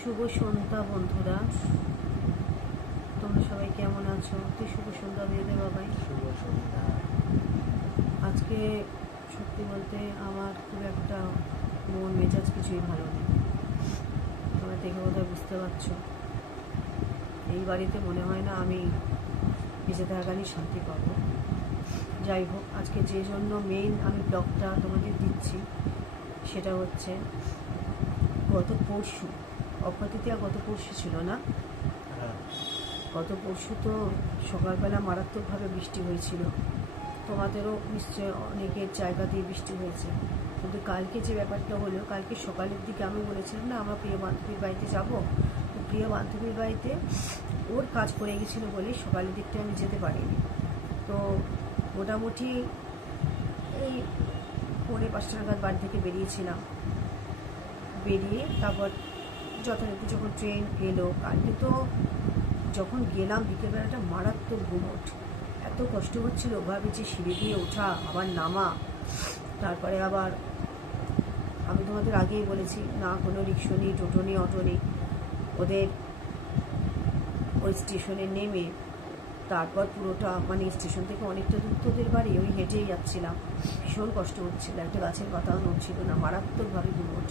শুভ সন্ধ্যা বন্ধুরা, তোমরা সবাই কেমন আছো? তুই শুভ সন্ধ্যা দিয়ে দে বাবাই। শুভ সন্ধ্যা। আজকে সত্যি বলতে আমার খুব একটা মন মেজাজ কিছুই ভালো নেই। তোমরা দেখে বোধহয় বুঝতে পারছো, এই বাড়িতে মনে হয় না আমি বেঁচে থাকারই শান্তি পাবো। যাই হোক, আজকে যে জন্য মেইন আমি ব্লগটা তোমাদের দিচ্ছি সেটা হচ্ছে গত পরশু, অক্ষয় তৃতীয়া গত পরশু ছিল না? গত পরশু তো সকালবেলা মারাত্মকভাবে বৃষ্টি হয়েছিল, তোমাদেরও নিশ্চয় অনেকের জায়গাতেই বৃষ্টি হয়েছে। কিন্তু কালকে যে ব্যাপারটা হলো, কালকে সকালের দিকে আমি বলেছিলাম না আমার প্রিয় বান্ধবীর বাড়িতে যাব, তো প্রিয় বান্ধবীর বাড়িতে ওর কাজ পড়ে গেছিলো বলে সকালের দিকটা আমি যেতে পারিনি। তো মোটামুটি এই 4:30 নাগাদ বাড়ি থেকে বেরিয়েছিলাম। বেরিয়ে তারপর যথারীতি যখন ট্রেন এলো, কালকে তো যখন গেলাম বিকেলবেলাটা মারাত্মক গুমোট, এত কষ্ট হচ্ছিল, ভাবছি সিঁড়ি দিয়ে ওঠা আবার নামা। তারপরে আবার আমি তোমাদের আগেই বলেছি না, কোনো রিক্সা নেই, টোটো নেই, অটো নেই। ওদের ওই স্টেশনে নেমে তারপর পুরোটা মানে স্টেশন থেকে অনেকটা দূর তোদের বাড়ি, ওই হেঁটেই যাচ্ছিলাম। ভীষণ কষ্ট হচ্ছিল, একটা গাছের পাতাও নড়ছিল না, মারাত্মকভাবে গুমোট,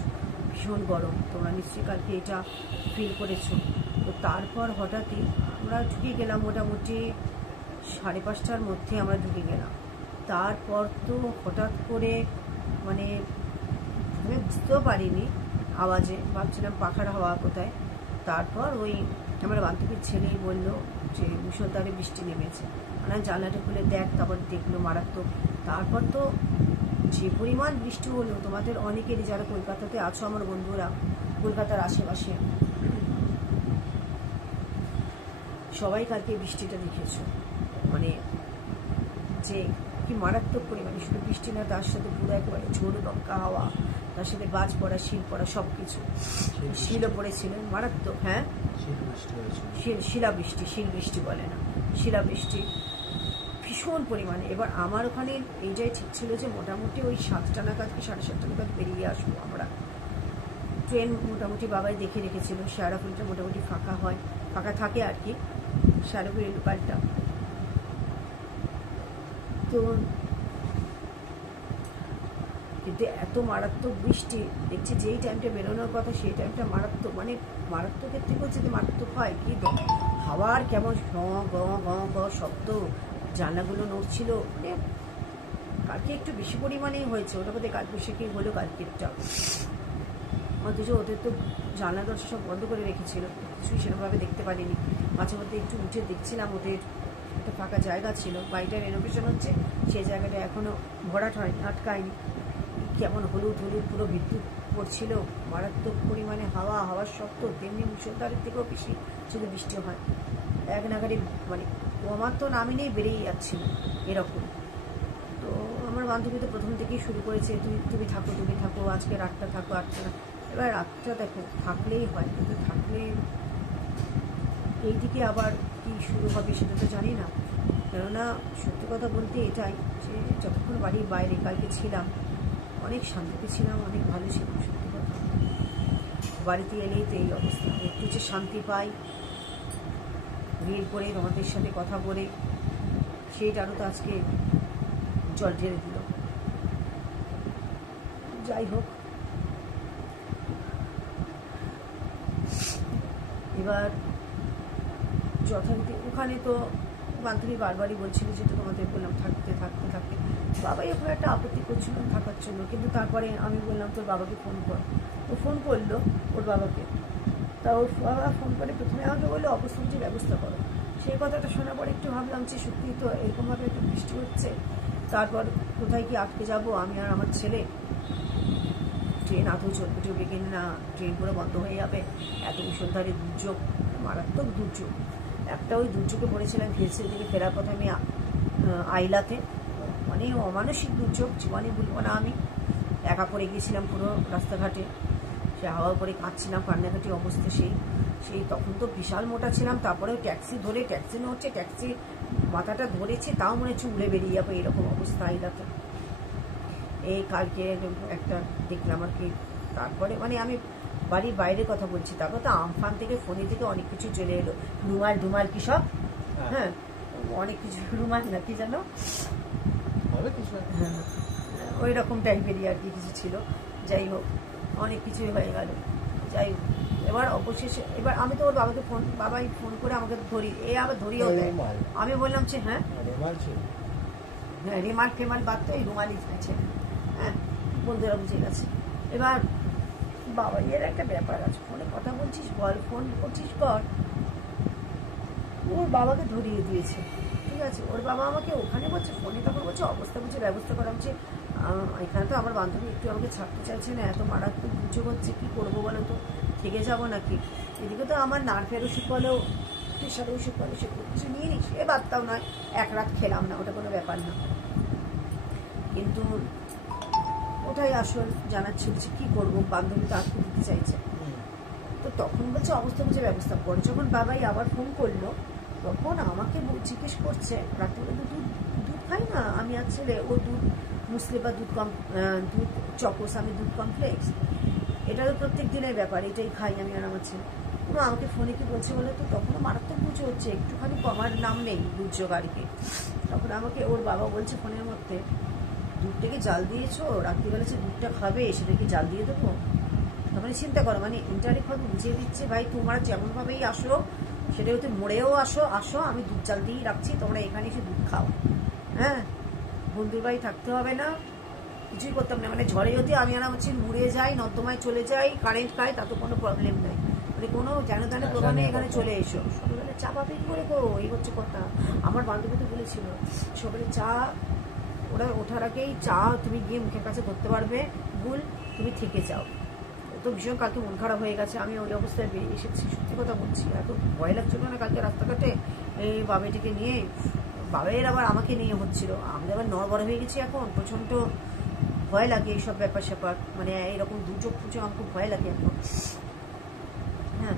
ভীষণ গরম। তোমরা নিশ্চয়ই কালকে এটা ফিল করেছো। তো তারপর হঠাৎই আমরা ঢুকে গেলাম, মোটামুটি 5:30টার মধ্যে আমরা ঢুকে গেলাম। তারপর তো হঠাৎ করে মানে আমি বুঝতেও পারিনি, আওয়াজে ভাবছিলাম পাখার হাওয়া কোথায়। তারপর ওই আমার বান্ধবীর ছেলেই বললো যে মুষলধারে বৃষ্টি নেমেছে, মানে জানলাটা খুলে দেখ। তারপর দেখলো মারাত্মক। তারপর তো যে পরিমাণ বৃষ্টি হলো, তোমাদের অনেকেরই যারা কলকাতাতে আছো আমার বন্ধুরা, কলকাতার আশেপাশে সবাই কালকে বৃষ্টিটা দেখেছো, মানে যে কি মারাত্মক পরিমাণে, শুধু বৃষ্টি না, তার সাথে পুরো একেবারে ঝোড়ো দমকা হাওয়া, তার সাথে গাছ পড়া, শিল পড়া, সব কিছু। শিলও পড়েছিল মারাত্মক। হ্যাঁ, শিলাবৃষ্টি, শিল বৃষ্টি বলে না, শিলাবৃষ্টি ভীষণ পরিমাণে। এবার আমার ওখানে এইটাই ঠিক ছিল যে মোটামুটি ওই 7টা নাগাদ কি 7:30টা নাগাদ বেরিয়ে আসবো আমরা। ট্রেন মোটামুটি বাবাই দেখে রেখেছিল, শেয়ারাফুলটা মোটামুটি ফাঁকা হয়, ফাঁকা থাকে আর কি, শেয়ারাফুলের লোকালটা। তো কিন্তু এত মারাত্মক বৃষ্টি দেখছি, যেই টাইমটা বেরোনোর কথা সেই টাইমটা মারাত্মক, মানে মারাত্মকের থেকেও যদি মারাত্মক হয় কি, হাওয়ার কেমন গ গ গ শব্দ, জানলাগুলো নড়ছিল। মানে কালকে একটু বেশি পরিমাণেই হয়েছে, ওটা বোধহয় কালবৈশাখী হলো কালকেরটা। অথচ ওদের তো জানলা দরজা সব বন্ধ করে রেখেছিল, কিছুই সেরকমভাবে দেখতে পারিনি। মাঝে মধ্যে একটু উঠে দেখছিলাম, ওদের একটা ফাঁকা জায়গা ছিল, বাড়িটা রেনোভেশন হচ্ছে, সেই জায়গাটা এখনও ভরাট হয়নি, আটকায়নি। কেমন হলুদ হলুদ পুরো বিদ্যুৎ পড়ছিল, মারাত্মক পরিমাণে হাওয়ার শব্দ, তেমনি মুষলধারের থেকেও বেশি যদি বৃষ্টি হয়, এক নাগারে মানে আমার তো নামই নেই, বেড়েই যাচ্ছিল এরকম। তো আমার বান্ধবী তো প্রথম থেকেই শুরু করেছে, তুমি থাকো, আজকে রাতটা থাকো, আটটা না। এবার রাতটা দেখো থাকলেই হয়, কিন্তু থাকলে এইদিকে আবার কি শুরু হবে সেটা তো জানি না। কেননা সত্যি কথা বলতে এটাই যে যতক্ষণ বাড়ির বাইরে কালকে ছিলাম অনেক শান্তিতে ছিলাম, অনেক ভালো ছিলাম। সত্যি কথা, বাড়িতে এলেই তো এই অবস্থা, একটু যে শান্তি পাই রিল করে তোমাদের সাথে কথা বলে, সেইটারও তো আজকে জল ঢেলে দিল। যাই হোক, এবার যথারীতি ওখানে তো বান্ধবী বারবারই বলছিল, যেটা তোমাদের বললাম, থাকতে বাবাই ওখানে একটা আপত্তি করছিল থাকার জন্য। কিন্তু তারপরে আমি বললাম তোর বাবাকে ফোন কর, ও ফোন করলো ওর বাবাকে। তা ওর বাবা ফোন করে প্রথমে আমাকে বললো অবস্থার ব্যবস্থা করো। সেই কথাটা শোনার পর একটু ভাবলাম যে সত্যি তো এরকমভাবে একটা বৃষ্টি হচ্ছে, তারপর কোথায় কি আটকে যাব আমি আর আমার ছেলে। ট্রেন আদৌ চলবে কিনা না, ট্রেন পুরো বন্ধ হয়ে যাবে, এত মুষলধারে দুর্যোগ, মারাত্মক দুর্যোগ। একটা ওই দুর্যোগে পড়েছিলাম হিলসের দিকে ফেরার পথে আমি আইলাতে, মানে অমানসিক দুর্যোগ, জীবনে বলবো না। আমি একা করে গিয়েছিলাম পুরো রাস্তাঘাটে, সে হাওয়া করে কাঁদছিলাম, কান্নাকাটি অবস্থা। সেই তখন তো বিশাল মোটা ছিলাম, তারপরেও ট্যাক্সি নড়ছে, ট্যাক্সি মাথাটা ধরেছে, তাও মনে হচ্ছে উড়ে বেরিয়ে যাবো, এরকম অবস্থা আইলাতে। এই কালকে একটা দেখলাম আর কি। তারপরে মানে আমি বাড়ির বাইরে কথা বলছি, তারপর তো আমফান থেকে ফোনে থেকে অনেক কিছু চলে এলো, রুমাল ডুমাল কি সব, হ্যাঁ অনেক কিছু, রুমাল না কি জানো, হ্যাঁ ওই রকম টাইপেরই আর কি কিছু ছিল। যাই হোক অনেক কিছুই হয়ে গেল। যাই হোক এবার অবশেষে এবার আমি তো ওর বাবাকে বাবাই ফোন করে আমাকে ধরি, এ আবার ধরিয়েও দেয়। আমি বললাম যে হ্যাঁ রেমাল ফেমাল বাদ তো এই রুমালই আছে, হ্যাঁ বন্ধুরা বুঝে গেছে। এবার বাবা এর একটা ব্যাপার আছে, ফোনে কথা বলছিস বল, ফোন করছিস কর। ওর বাবাকে ধরিয়ে দিয়েছে, ঠিক আছে, ওর বাবা আমাকে ওখানে বলছে, ফোনে তখন বলছে অবস্থা বুঝে ব্যবস্থা করা হচ্ছে। এখানে তো আমার বান্ধবী একটু আমাকে ছাড়তে চাইছে না, এত মারাত্মক বুঝে হচ্ছে, কী করবো বলো তো, থেকে যাবো নাকি। এদিকে তো আমার নার্ভের ওষুধ বলো, প্রেশারের ওষুধ বলো, সে কিছু নিয়ে নিস, এ বাদটাও নয়, এক রাত খেলাম না, ওটা কোনো ব্যাপার না। কিন্তু ওটাই আসল জানাচ্ছিল যে কী করবো, বান্ধবী তো আটকে দিতে চাইছে। তো তখন বলছে অবস্থা বুঝে ব্যবস্থা কর। যখন বাবাই আবার ফোন করলো তখন আমাকে জিজ্ঞেস করছে, রাত্রিবেলা দুধ খাই না আমি আর ছেলে, ও দুধ মুসলে বা দুধ চকোস, আমি দুধ কমপ্লেক্স, এটা তো প্রত্যেক দিনের ব্যাপার, এটাই খাই আমি আর আমার ছেলে। পুরো আমাকে ফোনে কি বলছে বলে তো, তখনও মারাত্মক বুঝে হচ্ছে, একটুখানি কমার নাম নেই দুর্যোগ আর কি। তখন আমাকে ওর বাবা বলছে ফোনের মধ্যে, দুধটাকে জাল দিয়েছো, রাত্রিবেলা যে দুধটা খাবে সেটাকে জাল দিয়ে দেবো। তখন চিন্তা করো, মানে ইন্টারেক্ট ভাবে বুঝিয়ে দিচ্ছে, ভাই তোমরা যেমনভাবেই আসো, সেটা হয়তো মরেও আসো, আমি দুধ জাল দিয়েই রাখছি, তোমরা এখানে এসে দুধ খাও, হ্যাঁ বন্ধুর বাড়ি থাকতে হবে না, কিছুই করতাম না। মানে ঝড়ে যদি আমি আর আমার ছেলে মুড়ে যাই, নর্দমায় চলে যাই, কারেন্ট খাই, তাতে কোনো প্রবলেম নাই, মানে কোনো যেন তেন প্রোগ্রামে এখানে চলে এসো, সকালবেলা চা পাবে কি করে গো, এই হচ্ছে কথা। আমার বান্ধবী তো বলেছিল সকালে চা, ওরা ওঠার আগেই চা তুমি গিয়ে মুখের কাছে ধরতে পারবে, ভুল তুমি থেকে যাও। তো ভীষণ কালকে মন খারাপ হয়ে গেছে, আমি ওই অবস্থায় বেরিয়ে এসেছি, সত্যি কথা বলছি, এত ভয় লাগছিল না কালকে রাস্তাঘাটে এই বাবাটিকে নিয়ে, বাবাইয়ের আবার আমাকে নিয়ে হচ্ছিল, আমি আবার নড়বড় হয়ে গেছি এখন, প্রচণ্ড ভয় লাগে এইসব ব্যাপার স্যাপার, মানে এইরকম দুচোখ ফুচোখ আমার খুব ভয় লাগে এখন, হ্যাঁ।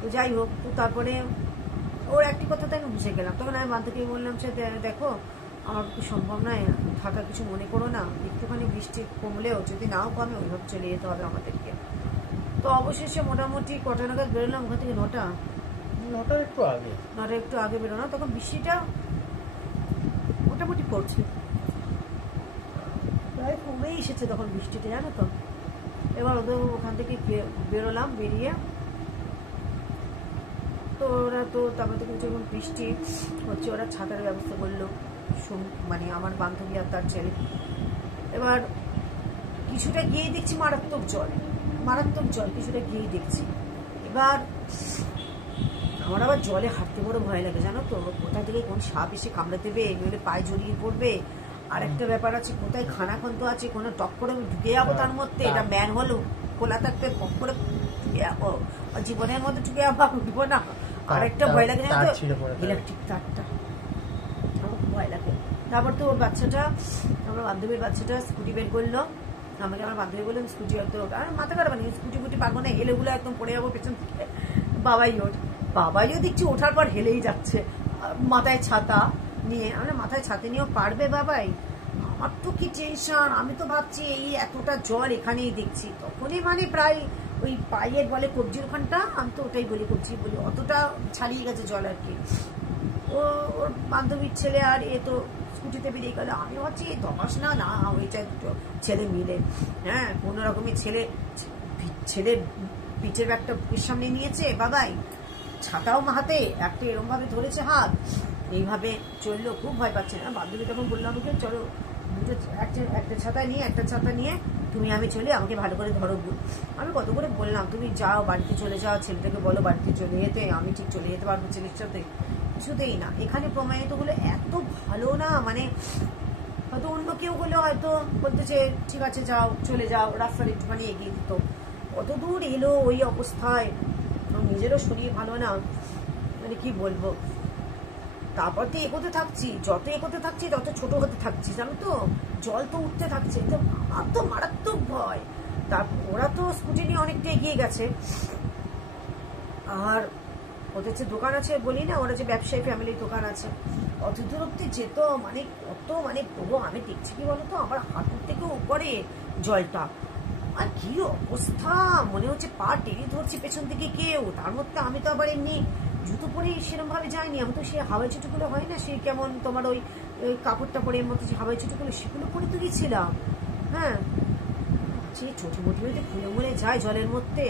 তো যাই হোক, তো তারপরে ওর একটি কথাতে আমি বুঝে গেলাম, তখন আমি বান্ধবীকে বললাম যে দেখো আমার তো সম্ভব নয় থাকা, কিছু মনে করো না, একটুখানি বৃষ্টি কমলেও যদি নাও কমে ওইভাবে চলে যেতে হবে আমাদেরকে। তো অবশেষে মোটামুটি কটা নাগাদ বেরোলাম ওখান থেকে, নটার একটু আগে বেরোলাম, তখন বৃষ্টিটা মোটামুটি পড়ছে, প্রায় কমেই এসেছে তখন বৃষ্টিটা, জানো তো। এবার ওদের ওখান থেকে বেরোলাম, বেরিয়ে তো ওরা তো তারপর থেকে যখন বৃষ্টি হচ্ছে ওরা ছাতার ব্যবস্থা করলো, মানে আমার বান্ধবী আর তার ছেলে। এবার কিছুটা গিয়েই দেখছি মারাত্মক জল, কিছুটা গিয়েই দেখছি। এবার আমার আবার জলে হাঁটতে বড় ভয় লাগে, জানো তো, কোথা থেকে কোন সাপ এসে কামড়ে দেবে, নইলে পায়ে জড়িয়ে পড়বে, আর একটা ব্যাপার আছে কোথায় খানাখন্দ আছে, কোনো টক করে ঢুকে যাবো তার মধ্যে, এটা ম্যান হলো খোলা থাকতে পক করে ঢুকে যাবো, জীবনের মধ্যে ঢুকে যাবো, উঠবো না। আর একটা ভয় লাগে, জানো তো, ইলেকট্রিক তারটা, আমার খুব ভয় লাগে। তারপর তো ওর বাচ্চাটা, আমার বান্ধবীর বাচ্চাটা স্কুটি বের করলো, আমাকে আমার বান্ধবী বললাম স্কুটি একদম, আর মাথা খারাপ নেই, স্কুটি পারবো না, এলেগুলো একদম পড়ে যাবো পেছন থেকে। বাবাইও দেখছি ওঠার পর হেলেই যাচ্ছে, মাথায় ছাতা নিয়ে। আমরা মাথায় ছাতা নিয়েও পারবে বাবাই? আমার তো কি টেনশন, আমি তো ভাবছি এই এতটা জল এখানেই দেখছি, তখনই মানে প্রায় ওই পায়ের বলে কবজির ওখানটা, আমি তো ওটাই কবজি বলি, অতটা ছাড়িয়ে গেছে জল আর কি। ওর বান্ধবীর ছেলে আর এ তো স্কুটিতে বেরিয়ে গেল, আমি ভাবছি ধস না হয়েছে দুটো ছেলে মিলে, হ্যাঁ কোনো রকমের ছেলে পিঠের ব্যাগটা বুকের সামনে নিয়েছে বাবাই, ছাতাও হাতে একটা এরকম ভাবে ধরেছে হাত, এইভাবে চললো, খুব ভয় পাচ্ছে না। বান্ধবী তখন বললাম ওকে চলো একটা ছাতা নিয়ে তুমি আমি চলে, আমাকে ভালো করে ধরো। আমি কত করে বললাম তুমি যাও বাড়িতে চলে যাও, ছেলেটাকে বলো বাড়িতে চলে যেতে, আমি ঠিক চলে যেতে পারবো ছেলের সাথে, কিছুতেই না। এখানে প্রমাণিত হলো এত ভালো না, মানে হয়তো অন্য কেউ হলে হয়তো বলতেছে ঠিক আছে যাও চলে যাও, রাস্তার একটুখানি এগিয়ে দিত, কত দূর এলো ওই অবস্থায়, নিজেরও শরীর ভালো না, মানে কি বলবো। তারপর তো এগোতে থাকছি, যত এগোতে থাকছি তত ছোট হতে থাকছি, জানো তো, জল তো উঠতে থাকছে, তো আমার তো মারাত্মক ভয়। তারপর ওরা তো স্কুটি নিয়ে অনেকটা এগিয়ে গেছে, আর ওদের যে দোকান আছে বলি না, ওরা যে ব্যবসায়ী ফ্যামিলির দোকান আছে, অত দূর অব্দি যেত, মানে কত মানে পুরো আমি দেখছি কি বলতো আমার হাঁটুর থেকে উপরে জলটা, আর কি অবস্থা, মনে হচ্ছে পা টেনে ধরছে পেছন থেকে কেউ। তার মধ্যে আমি তো আবার এমনি জুতো পরে সেরকম ভাবে যাইনি, আমি তো সেই হাওয়াই জুতোগুলো হয় না, সেই কেমন তোমার ওই কাপড়টা পরে এর মতো যে হাওয়াই জুতোগুলো, সেগুলো পরে তো গেছিলাম। হ্যাঁ, যে ছোট মোটি হয়ে খুলে মুলে যায় জলের মধ্যে।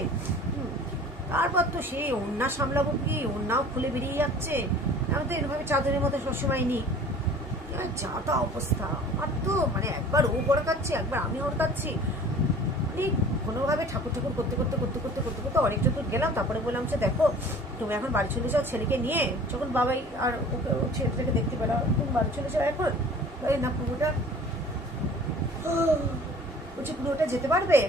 তারপর তো সেই ওড়না সামলাবো কি, ওড়নাও খুলে বেরিয়ে যাচ্ছে। আমি তো এরভাবে চাদরের মধ্যে সবসময় নিই। যা তা অবস্থা আমার তো, মানে একবার ও গড়কাচ্ছে, একবার আমি ওড়কাচ্ছি। মানে কোনোভাবে ঠাকুর ঠাকুর করতে করতে করতে করতে করতে করতে অনেকটা দূর গেলাম। তারপরে বললাম যে দেখো তুমি এখন বাড়ি চলে যাও ছেলেকে নিয়ে। যখন বাবাই আর ওকে ছেলেটাকে দেখতে পেলাম, তুমি বাড়ি চলে যাও এখন। না পুরোটা বলছি পুরোটা যেতে পারবে?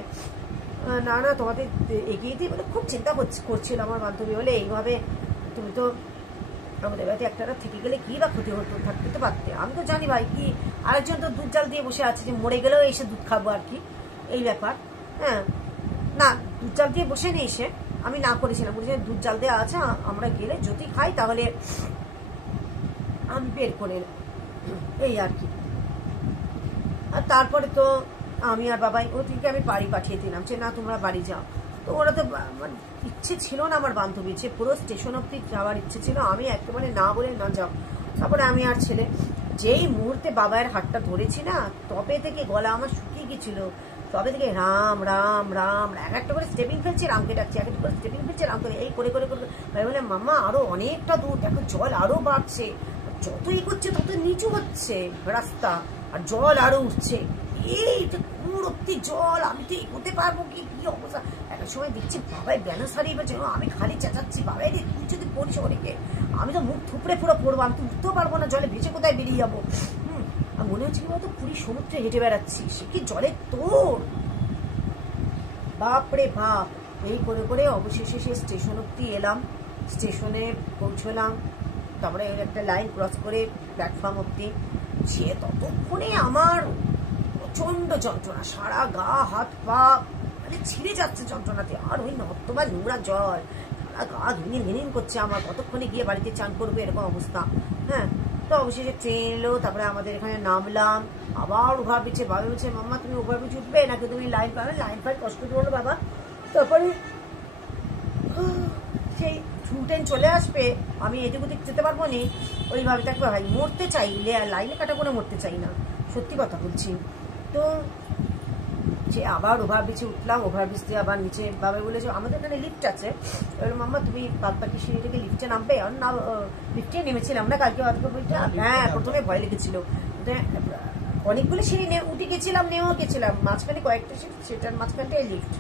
না না তোমাদের এগিয়ে দিয়ে বলে খুব চিন্তা করছিল আমার বান্ধবী, বলে এইভাবে তুমি তো আমাদের বাড়িতে একটা রাত থেকে গেলে কি বা ক্ষতি হতো, থাকতে তো পারতে। আমি তো জানি ভাই কি, আরেকজন তো দুধ জাল দিয়ে বসে আছে যে মরে গেলেও এসে দুধ খাবো আর কি, এই ব্যাপার। হ্যাঁ, না দুধ জাল দিয়ে বসে নেই সে, আমি না করেছিলাম, বলেছি দুধ জাল দেওয়া আছে, আমরা গেলে যদি খাই তাহলে আমি বের করে এই আর কি। আর তারপরে তো আমি আর বাবাই ওদিকে আমি বাড়ি পাঠিয়ে দিলাম যে না তোমরা বাড়ি যাও। তো ওরা তো মানে ইচ্ছে ছিল না আমার বান্ধবীর, যে পুরো স্টেশন অব্দি যাওয়ার ইচ্ছে ছিল, আমি একেবারে না বলে না যাও। তারপরে আমি আর ছেলে যেই মুহূর্তে বাবার হাতটা ধরেছি না, তবে থেকে গলা আমার শুকিয়ে গেছিল। তবে থেকে রাম রাম রাম এক একটা করে স্টেপিং ফেলছে, রামকে ডাকছে, এক একটা করে স্টেপিং ফেলছে, রামকে এই করে করে করে ভাই বলে মাম্মা আরো অনেকটা দূর, দেখো জল আরো বাড়ছে, যতই করছে তত নিচু হচ্ছে রাস্তা, আর জল আরো উঠছে। এই কোমর অব্দি জল, আমি তো এগোতে পারবো কি, কি অবস্থা। একটা সময় দেখছি বাবাই ব্যালেন্স হারিয়ে ফেলছে, আমি খালি চেঁচাচ্ছি বাবাই রে তুই যদি পড়িস ওদিকে, আমি তো মুখ থুপড়ে পুরো পড়বো, আমি তো উঠতেও পারবো না, জলে ভেসে কোথায় বেরিয়ে যাবো। আর মনে হচ্ছে বলতো পুরী সমুদ্রে হেঁটে বেড়াচ্ছি, সে কি জলে তোর বাপরে বাপ। এই করে করে অবশেষে সে স্টেশন অব্দি এলাম, স্টেশনে পৌঁছলাম। তারপরে একটা লাইন ক্রস করে প্ল্যাটফর্ম অব্দি, সে ততক্ষণে আমার প্রচন্ড যন্ত্রণা, সারা গা হাত পা মানে ছিঁড়ে যাচ্ছে যন্ত্রণাতে। আর ওই নর্দমা নোংরা জল, সারা গা ঘিনিন ঘিনিন করছে আমার, কতক্ষণে গিয়ে বাড়িতে চান করবো এরকম অবস্থা। হ্যাঁ, তো অবশেষে ট্রেন এলো, তারপরে আমাদের এখানে নামলাম। আবার ওভার ব্রিজে, বাবা বলছে মাম্মা তুমি ওভার ব্রিজ উঠবে নাকি তুমি লাইন পাবে, লাইন পাই কষ্ট করলো বাবা। তারপরে সেই ট্রেন চলে আসবে, আমি এদিক ওদিক যেতে পারবো নি, ওইভাবে থাকবে। ভাই মরতে চাই, লাইনে কাটা করে মরতে চাই না, সত্যি কথা বলছি। তো যে আবার ওভারব্রিজে উঠলাম, ওভারব্রিজ দিয়ে আবার নিচে বাবা বলেছে আমাদের এখানে লিফট আছে, এবার মাম্মা তুমি বাদ বাকি সিঁড়ি থেকে লিফটে নামবে। আর না লিফটে নেমেছিলাম না কালকে, হ্যাঁ প্রথমে ভয় লেগেছিল, অনেকগুলো সিঁড়ি উঠে গেছিলাম, নেমেও গেছিলাম, মাঝখানে কয়েকটা সিঁড়ি, সেটার মাঝখানটাই লিফট।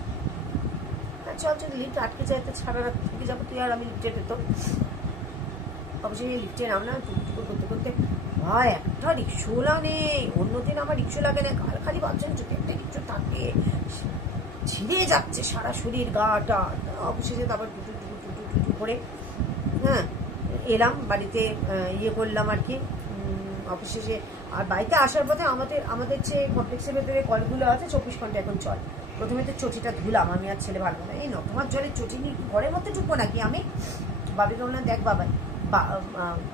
চল যদি লিফট আটকে যায় তো সারা রাত থেকে যাবো তুই আর আমি লিফটে পেতো। অবশ্যই লিফটে নামলাম, টুকটুকু করতে করতে। ভাই একটা রিক্সোলা নেই, অন্যদিন আমার রিক্সো লাগে না, কাল খালি ভাবছেন যদি একটা রিক্সো থাকে, ছিঁড়ে যাচ্ছে সারা শরীর গাটা। অবশেষে তারপর টুটু টুটু টুটু টুটু করে হ্যাঁ এলাম বাড়িতে, ইয়ে করলাম আর কি অবশেষে। আর বাড়িতে আসার পথে আমাদের যে কমপ্লেক্সের ভেতরে কলগুলো আছে 24 ঘন্টা এখন চল। প্রথমে তো চটিটা ধুলাম আমি আর ছেলে, ভালো না এই নর্দমার জলে চটি নিয়ে ঘরের মধ্যে ঢুকবো নাকি আমি। বাবাকে বললাম দেখ বাবা,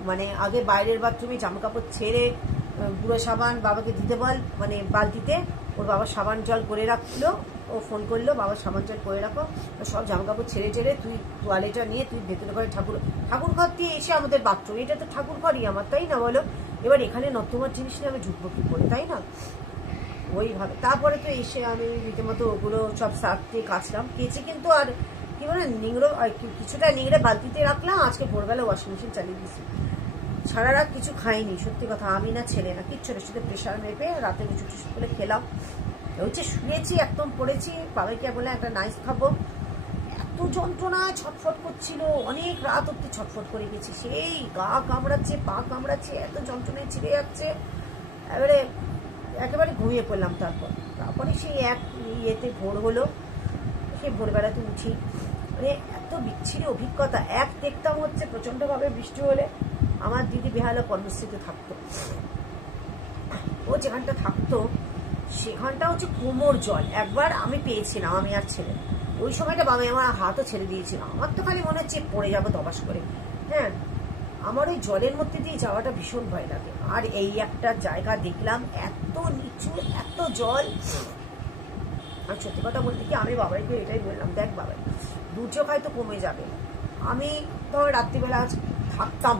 মানে আগে বাইরের বাথরুমে জামা কাপড় ছেড়ে গুঁড়ো সাবান বাবাকে দিতে বল, মানে বালতিতে, ওর বাবা সাবান জল করে রাখলো, ও ফোন করলো বাবা সাবান জল করে রাখো, সব জামা কাপড় ছেড়ে ছেড়ে তুই তোয়ালেটা নিয়ে তুই ভেতরে ঘরে ঠাকুর ঘর দিয়ে এসে আমাদের বাথরুম, এটা তো ঠাকুর ঘরই আমার, তাই না বলো। এবার এখানে নর্দমার জিনিস নিয়ে আমি ঢুকবো কি করে, তাই না। ওইভাবে তারপরে তো এসে আমি রীতিমতো ওগুলো সব সারতে কাচলাম, কেচে কিন্তু আর কি বলে নিংড়ো কিছুটা নিংড়ে বালতিতে রাখলাম। আজকে ভোরবেলা ওয়াশিং মেশিন চালিয়ে দিয়েছি, সারা রাত কিছু খাইনি, সত্যি কথা, আমি না ছেলে না কিচ্ছু না, শুধু প্রেশার মেপে রাতে কিছু কিছু করে খেলাম, হচ্ছে শুয়েছি একদম পড়েছি। বাবাইকে বলে একটা নাইস খাবো, এত যন্ত্রণায় ছটফট করছিল, অনেক রাত অব্দি ছটফট করে গেছি, সেই গা কামড়াচ্ছে পা কামড়াচ্ছে, এত যন্ত্রণায় ছিঁড়ে যাচ্ছে, একেবারে ঘুমিয়ে পড়লাম। তারপরে সেই এক ইয়েতে ভোর হলো, সেই ভোরবেলাতে উঠি, মানে এত বিচ্ছিরি অভিজ্ঞতা। এক দেখতাম হচ্ছে প্রচন্ডভাবে বৃষ্টি হলে আমার দিদি বেহালা কর্মস্থিতে থাকতো, ও যেখানটা থাকতো সেখানটা হচ্ছে কোমর জল। একবার আমি পেয়েছিলাম, আমি আর ছেলে, ওই সময়টা বাবা আমার হাতও ছেড়ে দিয়েছিল, আমার তো খালি মনে হচ্ছে পড়ে যাবো দবাস করে। হ্যাঁ, আমার ওই জলের মধ্যে দিয়ে যাওয়াটা ভীষণ ভয় লাগে। আর এই একটা জায়গা দেখলাম এত নিচু, এত জল, আর সত্যি কথা বলতে কি, আমি বাবাইকে এটাই বললাম, দেখ বাবাই, দুর্যোগ হয়তো কমে যাবে, আমি ধর রাত্রিবেলা আজ থাকতাম,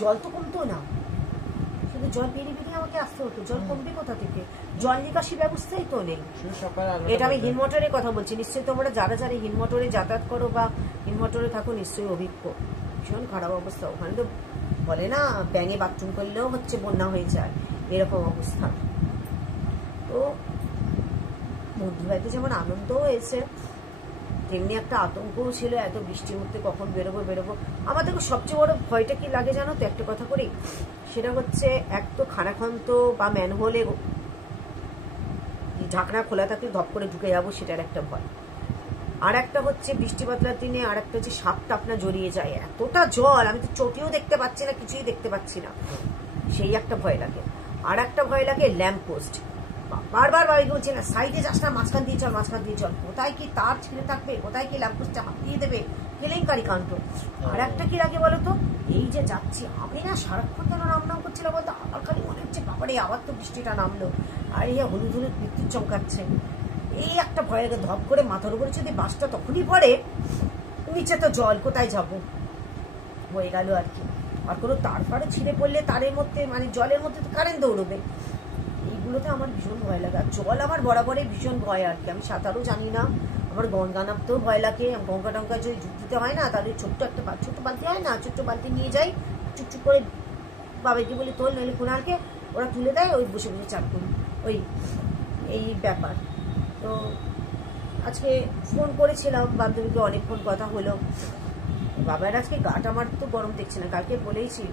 জল তো কমতো না, শুধু জল পেরিয়ে পেরিয়ে আমাকে আসতে হতো, জল কমবে কোথা থেকে, জল নিকাশি ব্যবস্থাই তো নেই। এটা আমি হিল মোটরের কথা বলছি, নিশ্চয়ই তোমরা যারা যারা হিল মোটরে যাতায়াত করো বা হিল মোটরে থাকো নিশ্চয়ই অভিজ্ঞ। ভীষণ খারাপ অবস্থা ওখানে, তো বলে না ব্যাঙে বাথরুম করলেও হচ্ছে বন্যা হয়ে যায়, এরকম অবস্থা। তো বন্ধুবাড়িতে যেমন আনন্দ হয়েছে তেমনি একটা আতঙ্কও ছিল, এত বৃষ্টির মধ্যে কখন বেরোবো। আমার দেখো সবচেয়ে বড় ভয়টা কি লাগে জানো তো, একটা কথা করি, সেটা হচ্ছে এক তো খানাখন্ত বা ম্যানহোলে ঢাকনা খোলা থাকলে ধপ করে ঢুকে যাবো, সেটার একটা ভয়। আর একটা হচ্ছে বৃষ্টি বাদলার দিনে আর একটা হচ্ছে সাপ টাপ না জড়িয়ে যায়, এতটা জল আমি তো চটিও দেখতে পাচ্ছি না, কিছুই দেখতে পাচ্ছি না, সেই একটা ভয় লাগে। আর একটা ভয় লাগে ল্যাম্প পোস্ট, বারবার বাড়ি বলছে না সাইডে যাস না, মাঝখান দিয়ে চল, কোথায় কি তার ছিঁড়ে থাকবে, কোথায় কি ল্যাম্প পোস্টে হাত দিয়ে দেবে, কেলেঙ্কারি কাণ্ড। আর একটা কি লাগে বলতো, এই যে যাচ্ছি আমি না সারাক্ষণ যেন নাম করছিলাম বলতো, আমার খালি মনে হচ্ছে বাবারে আবার তো বৃষ্টিটা নামলো, আর এই হলুদ বিদ্যুৎ চমকাচ্ছে, এই একটা ভয় লাগে। ধপ করে মাথার উপরে যদি বাসটা তখনই পড়ে, নিচে তো জল, কোথায় যাবো, হয়ে গেল আর কি। আর কোনো তারপরে ছিঁড়ে পড়লে তারের মধ্যে মানে জলের মধ্যে তো কারেন্ট দৌড়বে, এইগুলোতে আমার ভীষণ ভয় লাগে। আর জল আমার বরাবরই ভীষণ ভয় আর কি, আমি সাঁতারও জানি না, আমার গঙ্গা নামতেও ভয় লাগে, গঙ্গা টঙ্গা যদি ডুব দিতে হয় না, তাহলে ছোট্ট বালতি হয় না, ছোট্ট বালতি নিয়ে যাই, চুপচুপ করে বাবাইকে বলি তোল, নইলে কুনারকে, ওরা তুলে দেয়, ওই বসে বসে চান করি, ওই এই ব্যাপার। তো আজকে ফোন করেছিলাম বান্ধবীকে, অনেকক্ষণ কথা হলো, বাবার আজকে গাটা আমার তো গরম দেখছে না, কালকে বলেইছি,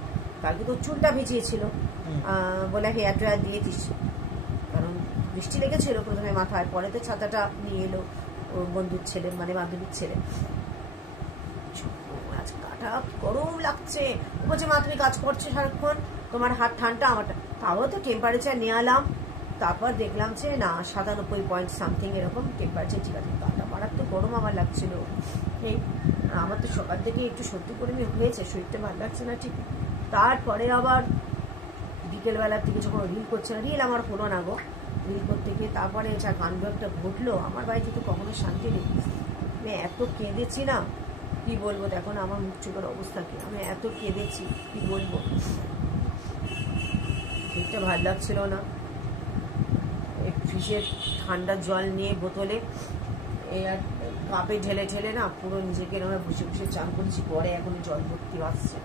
কালকে তো চুলটা ভিজিয়েছিল, বলে হেয়ার ড্রায়ার দিয়ে দিস, কারণ বৃষ্টি লেগেছিল প্রথমে মাথায়, পরে তো ছাতাটা নিয়ে এলো ওর বন্ধুর ছেলে মানে বান্ধবীর ছেলে। আজ গাটা গরম লাগছে, বলছে মা তুমি কাজ করছো সারাক্ষণ, তোমার হাত ঠান্ডা, আমারটা, তাও তো টেম্পারেচার নিয়ে এলাম, তারপর দেখলাম যে না 97.something এরকম টেম্পারেচার, ঠিক আছে, গাটা মারাত্মক গরম আমার লাগছিল। এই আমার তো সকাল থেকে একটু সত্যি করে হয়েছে, শরীরটা ভালো লাগছে না ঠিক। তারপরে আবার বিকেলবেলার দিকে যখন রিল করছে না, রিল আমার হলো না গো, রিল করতে গিয়ে তারপরে যা কাণ্ড একটা ঘটলো, আমার বাড়িতে তো কখনো শান্তি নেই, আমি এত কেঁদেছি না কি বলবো, দেখো না আমার মুখ চোখের অবস্থা কি, আমি এত কেঁদেছি কি বলবো, শরীরটা ভালো লাগছিল না। ফ্রিজের ঠান্ডা জল নিয়ে বোতলে আর কাপে ঢেলে না পুরো নিজেকে আমরা বসে বসে চান করেছি, পরে এখন জল ভর্তি আসছে,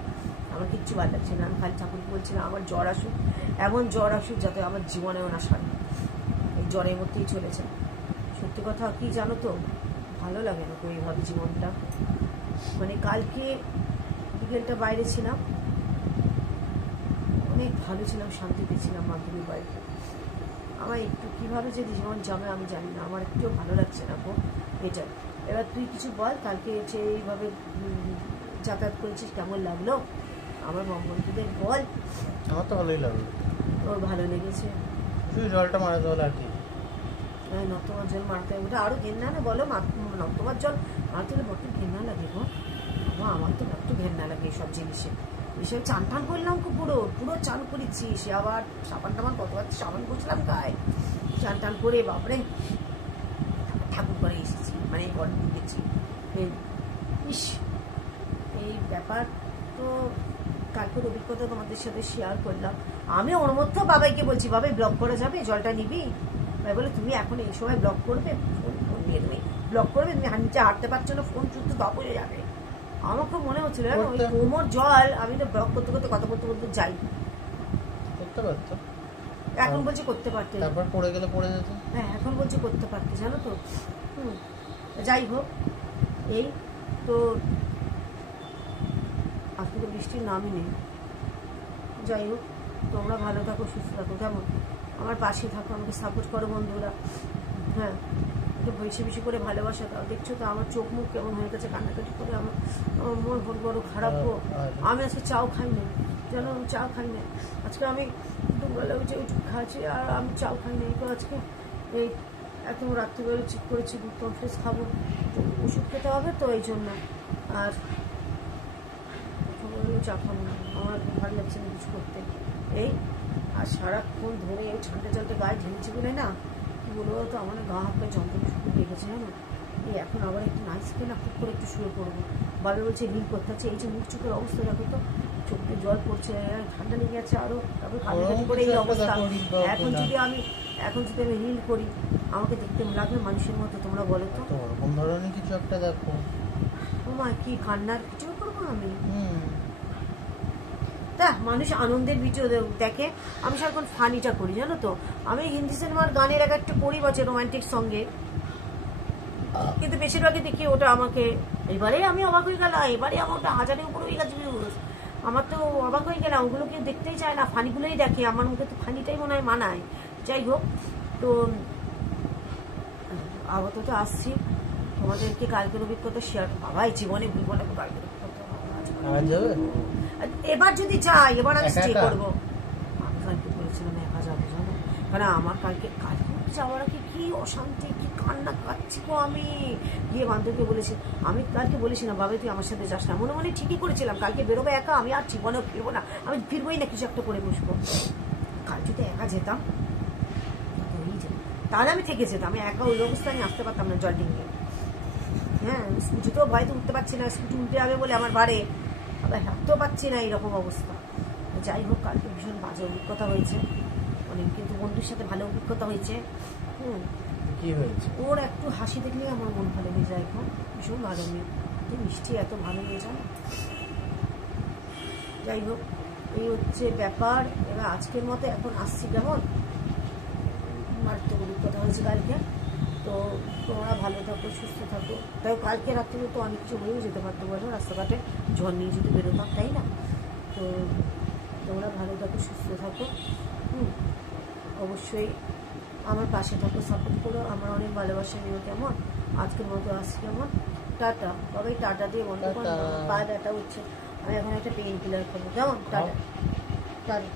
আমার কিচ্ছু ভালো লাগছে না। আমি খালি ঠাকুরকে বলছিলাম আমার জ্বর আসুক, এমন জ্বর আসুক যাতে আমার জীবনেও না সারে, এই জ্বরের মধ্যেই চলেছে। সত্যি কথা কি জানো তো, ভালো লাগে না তো এইভাবে জীবনটা। মানে কালকে বিকেলটা বাইরে ছিলাম, অনেক ভালো ছিলাম, শান্তিতে ছিলাম বান্ধবীর বাড়িতে, আমার একটু কীভাবে যে জীবন যাবে আমি জানি না, আমার একটুও ভালো লাগছে না গো এটা। এবার তুই কিছু বল, কালকে যে এইভাবে যাতায়াত করেছিস কেমন লাগলো, আমার বন্ধুদের বল। আমার তো ভালোই লাগলো। ওর ভালো লেগেছে, শুধু জলটা মারাতে হলো আর কি, নর্দমার জল মারতে, ওটা আরও ঘেন্না না বলো, নর্দমার জল মারতে হলে বড্ড ঘেন্না লাগে গো, আমার তো বড্ড ঘেন্না লাগে এইসব জিনিসে। এসব চান টান করলাম পুরো চান করেছি, সে আবার সাবান টাবান কতবার সাবান করছিলাম গায়ে, চান টান করে বাপরে ঠাকুর করে এসেছি, মানে গড় দিয়েছি। ইস এই ব্যাপার তো কালকের অভিজ্ঞতা তোমাদের সাথে শেয়ার করলাম। আমি ওর মধ্যেও বাবাইকে বলছি, বাবাই ব্লক করা যাবে, জলটা নিবি, ভাই বলে তুমি এখন এই সময় ব্লক করবে, ফোন নিয়ে তুমি ব্লক করবে, তুমি নিচে হাঁটতে পারছো না, ফোন শুদ্ধ দপ হয়ে যাবে। আমার খুব মনে হচ্ছিল ওই কোমর জল, আমি তো ব্লক করতে করতে কথা বলতে যাই, করতে পারতো, এখন বলছি করতে পারতে, তারপর পড়ে গেলে পড়ে যেত, হ্যাঁ এখন বলছি করতে পারতে, জানো তো। যাই হোক, এই তো আজকে তো বৃষ্টির নামই নেই। যাই হোক, তোমরা ভালো থাকো, সুস্থ থাকো, কেমন আমার পাশে থাকো, আমাকে সাপোর্ট করো বন্ধুরা, হ্যাঁ একটু বেশি বেশি করে ভালোবাসা দাও। দেখছো তো আমার চোখ মুখ কেমন হয়ে গেছে, কান্নাকাটি করে আমার মন বড় খারাপ গো। আমি আজকে চাও খাই না, যেন আমি চাও খাই না, আজকে আমি দুপুরবেলা উঠে খাচ্ছি আর আমি চাও খাই না, তো আজকে এই এত রাত্রিবেলা ঠিক করেছি দুধ কমপ্লেক্স খাবো, ওষুধ খেতে হবে তো এই জন্য, আর চা খাবো না, আমার ভালো লাগছে না কিছু করতে। এই আর সারাক্ষণ ধরে ঠান্ডা জলটা গায়ে ঢেলেছি বলে না কি বলবো তো আমার গা হাত পায়ে যন্ত্রণা শুরু হয়ে গেছে জানো। এই এখন আবার একটু নাইস না খুব করে একটু শুয়ে পড়বো। বাবা বলছে রিল করতে হচ্ছে, এই যে মুখ চোখের অবস্থা দেখো তো, চোখে জল পড়ছে, ঠান্ডা লেগে যাচ্ছে আরো, তারপর কান্নাকাটি করে এই অবস্থা। এখন যদি আমি রিল করি আমাকে দেখতে লাগবে মানুষের মতো, তোমরা বলো তো। তো ওরকম ধরনের কিছু একটা দেখো। ও মা, কি কান্নার ভিডিও করবো আমি? তা মানুষ আনন্দের ভিডিও দেখে, আমি সারাক্ষণ ফানিটা করি জানো তো। আমি হিন্দি সিনেমার গানের এক একটা করি বাজে রোমান্টিক সঙ্গে, কিন্তু বেশিরভাগই দেখি ওটা আমাকে, এবারে আমি অবাক হয়ে গেলাম, এবারে আমার ওটা 1000-এর উপর হয়ে গেছে ভিউজ। আমার তো অবাক হয়ে গেলাম, ওগুলো কেউ দেখতেই চায় না, ফানিগুলোই দেখে। আমার মুখে তো ফানিটাই মনে হয় মানায়। যাই হোক, তো আপাতত আসছি, তোমাদেরকে কালকের অভিজ্ঞতা শেয়ার। বাবা এই জীবনে ভুলবো না কালকের অভিজ্ঞতা। এবার যদি যাই, এবার আমি স্টে করবো। আমি কালকে বলেছিলাম একা যাবো জানো, কারণ আমার কালকে যাওয়ার আগে কি অশান্তি, কি কান্না কাচ্ছি গো আমি। গিয়ে বান্ধবীকে বলেছি, আমি কালকে বলেছি না বাবা তুই আমার সাথে যাস না, মনে মনে ঠিকই করেছিলাম কালকে বেরোবো একা, আমি আর জীবনেও ফিরবো না, আমি ফিরবোই না, কিছু একটা করে বসবো। কাল যদি একা যেতাম তাহলে আমি থেকে যেতাম, আমি একা ওই অবস্থায় আমি আসতে পারতাম না জলডিংয়ে। হ্যাঁ, স্কুটিতেও ভয়তে উঠতে পারছি না, স্কুটি উল্টে যাবে বলে আমার বাড়ে, আবার হাঁটতেও পারছি না, এইরকম অবস্থা। যাই হোক, কালকে ভীষণ বাজে অভিজ্ঞতা হয়েছে অনেক, কিন্তু বন্ধুর সাথে ভালো অভিজ্ঞতা হয়েছে। কি হয়েছে? ওর একটু হাসি দেখলেই আমার মন ভালো হয়ে যায়, এখন ভীষণ ভালো মেয়ে, মিষ্টি, এত ভালো হয়ে যায়। যাই হোক, এই হচ্ছে ব্যাপার। এবার আজকের মতো এখন আসছি, কেমন মারাত্মক অভিজ্ঞতা হয়েছে কালকে। তো তোমরা ভালো থাকো, সুস্থ থাকো। তাই কালকে রাত্রে তো অনেক কিছু হয়েও যেতে পারতো বলো, রাস্তাঘাটে ঝড় নিয়ে যদি বেরোতাম, তাই না? তো তোমরা ভালো থাকো, সুস্থ থাকো। অবশ্যই আমার পাশে থাকো, সাপোর্ট করো, আমার অনেক ভালোবাসা নিও। কেমন আজকের মতো আসছি, কেমন টাটা। বাবাই টাটা দিয়ে বন্ধ করো, পা ব্যথা হচ্ছে, আমি এখন একটা পেইন কিলার খাবো। কেমন টাটা টাটা।